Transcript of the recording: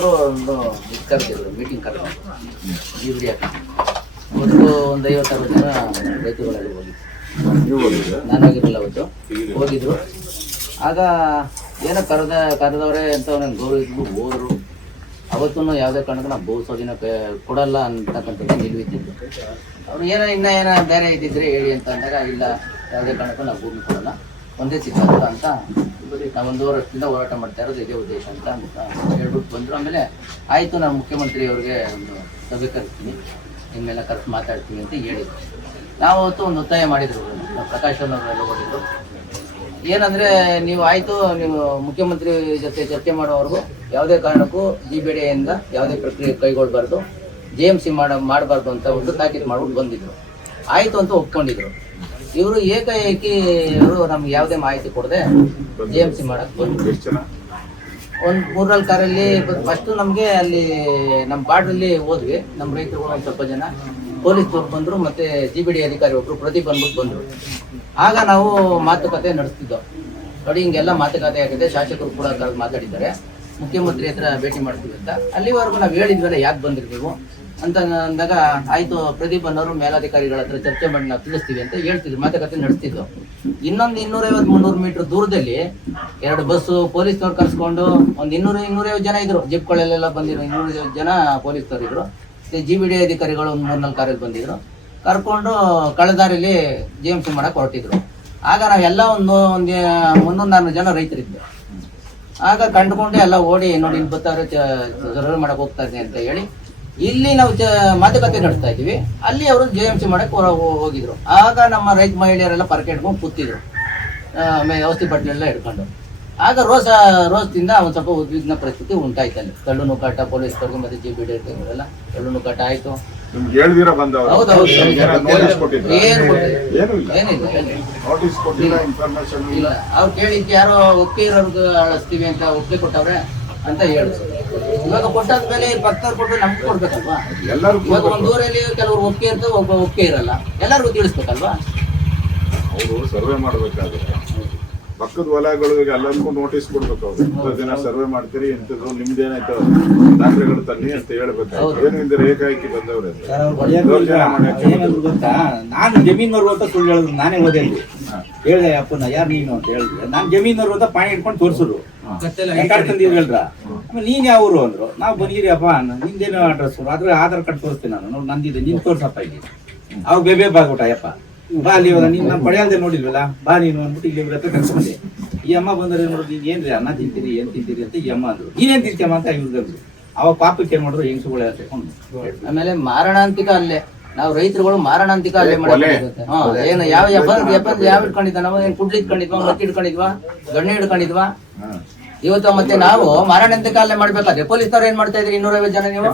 ಶಾಸಕರು ಒಂದು ಇದು ಕರೆದಿದ್ರು, ಮೀಟಿಂಗ್ ಕರೆದು ಈ ವಿಡಿಯೋಕ್ಕೆ ಒಂದು 50-60 ಜನ ರೈತರುಗಳಲ್ಲಿ ಹೋಗಿದ್ರು. ನಾನಾಗಿರಲಿಲ್ಲ ಅವತ್ತು, ಹೋಗಿದ್ರು. ಆಗ ಏನೋ ಕರೆದವ್ರೆ ಅಂತ ನನಗೆ ಗೌರವಿಸಿದ್ರು, ಹೋದರು. ಅವತ್ತೂ ಯಾವುದೇ ಕಾರಣಕ್ಕೂ ನಾವು ಬಹುಸೋದಿನ ಕೊಡಲ್ಲ ಅಂತಕ್ಕಂಥದ್ದು ನಿಲುವಿದ್ದು. ಅವ್ರು ಇನ್ನೂ ಬೇರೆ ಇದ್ದಿದ್ರೆ ಹೇಳಿ ಅಂತ ಅಂದಾಗ, ಇಲ್ಲ ಯಾವುದೇ ಕಾರಣಕ್ಕೂ ನಾವು ಭೂಮಿ ಕೊಡಲ್ಲ, ಒಂದೇ ಸಿಕ್ಕಾಗ ಅಂತ ನಾವು 1.5 ವರ್ಷದಿಂದ ಹೋರಾಟ ಮಾಡ್ತಾ ಇರೋದು ಇದೇ ಉದ್ದೇಶ ಅಂತ ಹೇಳ್ಬಿಟ್ಟು ಬಂದರು. ಆಮೇಲೆ ಆಯಿತು, ನಾನು ಮುಖ್ಯಮಂತ್ರಿ ಅವ್ರಿಗೆ ಒಂದು ಸಭೆ ಕರಿತೀನಿ, ನಿಮ್ಮೆಲ್ಲ ಕರೆಸಿ ಮಾತಾಡ್ತೀನಿ ಅಂತ ಹೇಳಿದ್ರು. ನಾವು ಅವತ್ತು ಒಂದು ಒತ್ತಾಯ ಮಾಡಿದ್ರು, ಪ್ರಕಾಶ್ ಅವರೆಲ್ಲ ಹೋಗಿದ್ರು. ಏನಂದರೆ, ನೀವು ಆಯಿತು, ನೀವು ಮುಖ್ಯಮಂತ್ರಿ ಜೊತೆ ಚರ್ಚೆ ಮಾಡೋವರೆಗೂ ಯಾವುದೇ ಕಾರಣಕ್ಕೂ GBDಯಿಂದ ಯಾವುದೇ ಪ್ರಕ್ರಿಯೆ ಕೈಗೊಳ್ಳಬಾರ್ದು, JMC ಮಾಡಬಾರ್ದು ಅಂತ ಒಂದು ತಾಕೀತು ಮಾಡ್ಬಿಟ್ಟು ಬಂದಿದ್ರು. ಆಯಿತು ಅಂತ ಒಪ್ಕೊಂಡಿದ್ರು. ಇವರು ಏಕಾಏಕಿ ಇವರು ನಮ್ಗೆ ಯಾವುದೇ ಮಾಹಿತಿ ಕೊಡದೆ JMC ಮಾಡಕ್ಕೆ ಬಂದ್ರು. ಒಂದು 3-4 ಕಾರಲ್ಲಿ ಫಸ್ಟು ನಮಗೆ ಅಲ್ಲಿ ನಮ್ಮ ಬಾರ್ಡ್ರಲ್ಲಿ ಹೋದ್ವಿ. ನಮ್ಮ ರೈತರು ಒಂದು ಸ್ವಲ್ಪ ಜನ ಪೊಲೀಸ್ನವ್ರು ಬಂದರು, ಮತ್ತು GBD ಅಧಿಕಾರಿ ಒಬ್ಬರು ಪ್ರದೀಪ್ ಬಂದರು. ಆಗ ನಾವು ಮಾತುಕತೆ ನಡೆಸ್ತಿದ್ದೋ. ನೋಡಿ, ಹಿಂಗೆಲ್ಲ ಮಾತುಕತೆ ಆಗಿದೆ, ಶಾಸಕರು ಕೂಡ ಕರೆದು ಮಾತಾಡಿದ್ದಾರೆ, ಮುಖ್ಯಮಂತ್ರಿ ಹತ್ರ ಭೇಟಿ ಮಾಡ್ತೀವಿ ಅಂತ. ಅಲ್ಲಿವರೆಗೂ ನಾವು ಹೇಳಿದ್ವಲ್ಲ, ಯಾಕೆ ಬಂದ್ರಿ ನೀವು ಅಂತ ಅಂದಾಗ, ಆಯಿತು ಪ್ರದೀಪ್ ಅನ್ನೋರು ಮೇಲಾಧಿಕಾರಿಗಳ ಹತ್ರ ಚರ್ಚೆ ಮಾಡಿ ನಾವು ತಿಳಿಸ್ತೀವಿ ಅಂತ ಹೇಳ್ತಿದ್ರು, ಮಾತುಕತೆ ನಡೆಸ್ತಿದ್ದೋ. ಇನ್ನೊಂದು 250-300 ಮೀಟರ್ ದೂರದಲ್ಲಿ 2 ಬಸ್ಸು ಪೊಲೀಸ್ನವ್ರು ಕರ್ಸ್ಕೊಂಡು ಒಂದು 200-250 ಜನ ಇದ್ರು. ಜಿಪ್ಗಳಲ್ಲೆಲ್ಲ ಬಂದಿರೋ 250 ಜನ ಪೊಲೀಸ್ನವ್ರು ಇದ್ರು. GBD ಅಧಿಕಾರಿಗಳು ಒಂದು 3-4 ಕಾರಲ್ಲಿ ಬಂದಿದ್ರು. ಕರ್ಕೊಂಡು ಕಳೆದಾರಿಲಿ JMC ಮಾಡಕ್ಕೆ ಹೊರಟಿದ್ರು. ಆಗ ನಾವೆಲ್ಲ ಒಂದು 300-400 ಜನ ರೈತರಿದ್ವಿ. ಆಗ ಕಂಡುಕೊಂಡೆ ಎಲ್ಲ ಓಡಿ, ನೋಡಿ ಇಲ್ಲಿ ಬರ್ತಾರೆ, ಸರ್ವೆ ಮಾಡಕ್ಕೆ ಹೋಗ್ತಾ ಇದೆ ಅಂತ ಹೇಳಿ ಇಲ್ಲಿ ನಾವು ಮಾತುಕತೆ ನಡೆಸ್ತಾ ಇದ್ದೀವಿ. ಅಲ್ಲಿ ಅವರು JMC ಮಾಡಕ್ಕೆ ಹೋಗಿದ್ರು. ಆಗ ನಮ್ಮ ರೈತ ಮಹಿಳೆಯರೆಲ್ಲ ಪರಕೆ ಹಿಡ್ಕೊಂಡು ಕೂತಿದ್ರು, ಔಷಧಿ ಬಟ್ಟಲೆಲ್ಲ ಹಿಡ್ಕೊಂಡು. ಆಗ ರೋಸದಿಂದ ಒಂದು ಸ್ವಲ್ಪ ಉದ್ವಿಗ್ನ ಪರಿಸ್ಥಿತಿ ಉಂಟಾಯ್ತಲ್ಲಿ. ಕಳ್ಳು ನುಗ್ಗಾಟ, ಪೊಲೀಸ್ನವ್ರಿಗೆ ಮತ್ತು GBD ಎಲ್ಲ ಕಳ್ಳು ನುಗ್ಗಾಟ ಆಯಿತು. ಹೌದೌದು, ಇಲ್ಲ ಅವ್ರು ಕೇಳಿದ್ದು ಯಾರೋ ಒಪ್ಪಿಗೆ ಇರೋರ್ಗೆ ಅಳಿಸ್ತೀವಿ ಅಂತ ಒಪ್ಪಿಗೆ ಕೊಟ್ಟವ್ರೆ ಅಂತ ಹೇಳಿದ್ರು. ಇವಾಗ ಕೊಟ್ಟಾದ್ಮೇಲೆ ಪಕ್ಕದವ್ರು ಕೊಟ್ಟು ನಮ್ಗೆ ಕೊಡ್ಬೇಕಲ್ವಾ? ಇವಾಗ ಒಂದು ಊರಲ್ಲಿ ಕೆಲವ್ರು ಒಪ್ಪಿಗೆ ಇರ್ತವೆ, ಒಬ್ಬ ಒಪ್ಪಿಗೆ ಇರಲ್ಲ, ಎಲ್ಲರಿಗೂ ತಿಳಿಸ್ಬೇಕಲ್ವಾ? ಅವರು ಸರ್ವೆ ಮಾಡ್ಬೇಕಾದ್ರೆ ಪಕ್ಕದ ಹೊಲಗಳಿಗೆ ಎಲ್ಲರಿಗೂ ನೋಟಿಸ್ ಕೊಡ್ಬೇಕು. ಅವ್ರು ಇಂಥ ದಿನ ಸರ್ವೆ ಮಾಡ್ತೀರಿ, ಇಂಥದ್ದು ನಿಮ್ದೇನಾಯ್ತು ದಾಖಲೆಗಳು ತನ್ನಿ ಅಂತ ಹೇಳ್ಬೇಕು. ಏನಿಂದ ಏಕಾಏಕಿ ಬಂದವ್ರೆ ಗೊತ್ತಾ, ನಾನು ಜಮೀನವ್ರು ಅಂತ ಸುಳ್ಳು ಹೇಳಿದ್ರು. ನಾನೇ ಓದಿ ಹೇಳ್ದೆ, ಅಪ್ಪನ ಯಾರು ನೀನು ಅಂತ ಹೇಳಿದ್ರೆ, ನಾನು ಜಮೀನವ್ರು ಅಂತ ಪಾಣಿ ಇಟ್ಕೊಂಡು ತೋರಿಸಿದ್ರು. ತಂದಿದ್ರು ಹೇಳ್ರ. ಆಮೇಲೆ ನೀನ್ ಯಾವ್ರು ಅಂದ್ರು. ನಾವು ಬನ್ನಿರಿ ಅಪ್ಪ, ನಿಂದೇನೋ ಅಡ್ರೆಸ್, ಅದ್ರ ಆಧಾರ್ ಕಾರ್ಡ್ ತೋರಿಸ್ತೀನಿ ನಾನು, ನೋಡಿ ನಂದಿದೆ, ನಿನ್ ತೋರ್ಸಪ್ಪ ಇಲ್ಲಿ. ಅವ್ ಬೇಬೇ ಬಾಗ್ಬಿಟ್ಟ, ಅಯ್ಯಪ್ಪ ಬಾ ಅಲ್ಲಿ, ಇವಾಗ ನೀನ್ ನಮ್ಮ ಪಡೆಯಲ್ದೆ ನೋಡಿಲ್ವಲ್ಲ, ಬಾ ನೀನು ಅಂದ್ಬಿಟ್ಟು ಇಲ್ಲಿ ಇವ್ರ ಹತ್ರ ಕನ್ಸ್ಕೊಂಡೆ. ಈ ಅಮ್ಮ ಬಂದ್ರೆ ನೋಡಿದ್ರು, ನೀನ್ ಏನ್ರಿ ಅನ್ನ ತಿಂತೀರಿ, ಏನ್ ತಿಂತೀರಿ ಅಂತ ಈ ಅಮ್ಮ ಅಂದ್ರು. ನೀನೇನ್ ತಿಂತೀಯಮ್ಮ ಅಂತ ಇವ್ರದ್ದು. ಅವಾಗ ಪಾಪಕ್ಕೆ ಏನ್ ಮಾಡಿದ್ರು, ಹೆಂಗ್ಸುಗಳ ತಗೊಂಡು. ಆಮೇಲೆ ಮಾರಣಾಂತಿಕ ಅಲ್ಲೇ ನಾವು ರೈತರುಗಳು ಮಾರಣಾಂತಿಕ ಅಲ್ಲೇ ಮಾಡಿರುತ್ತೆ. ಏನು ಯಾವ ಇಟ್ಕೊಂಡಿದ್ದ, ನಾವು ಏನ್ ಕುಡ್ಲಿ ಇಟ್ಕೊಂಡಿದ್ವಾ, ಮಕ್ಕಿ ಇಟ್ಕೊಂಡಿದ್ವಾ, ಗಣ್ಣೆ ಹಿಡ್ಕೊಂಡಿದ್ವಾ? ಇವತ್ತು ಮತ್ತೆ ನಾವು ಮಾರಣಾಂತಿಕ ಅಲ್ಲೇ ಮಾಡ್ಬೇಕಾದ್ರೆ ಪೊಲೀಸ್ನವ್ರು ಏನ್ ಮಾಡ್ತಾ ಇದ್ರಿ? 250 ಜನ ನೀವು